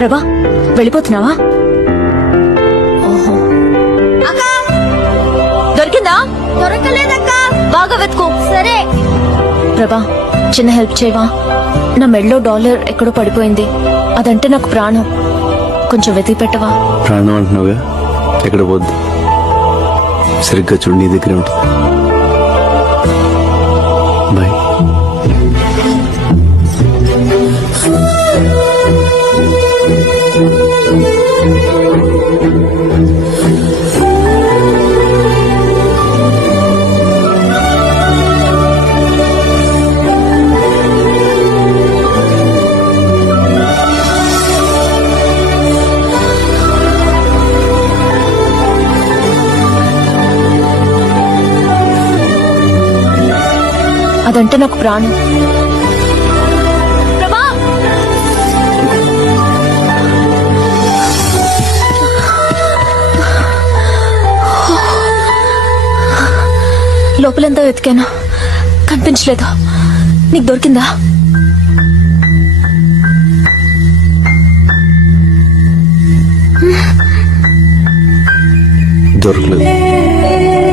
ప్రభా వెళ్ళిపోతున్నావా? ఓహో, దొరికిందా? దొరకలేదక్క. బాగా వెతుకో. సరే. ప్రభా చిన్న హెల్ప్ చేయవా? నా మెడలో డాలర్ ఎక్కడో పడిపోయింది. అదంటే నాకు ప్రాణం. కొంచెం వెతికి పెట్టవా? ప్రాణం అంటున్నావుగా, ఎక్కడ పోద్దు. సరిగ్గా చూడు, నీ దగ్గరే ఉంటుంది. బాయ్. అదంటే నాకు ప్రాణం. ప్రభా లోపలంతా వెతికాను, కనిపించలేదు. నీకు దొరికిందా? దొరకలేదు.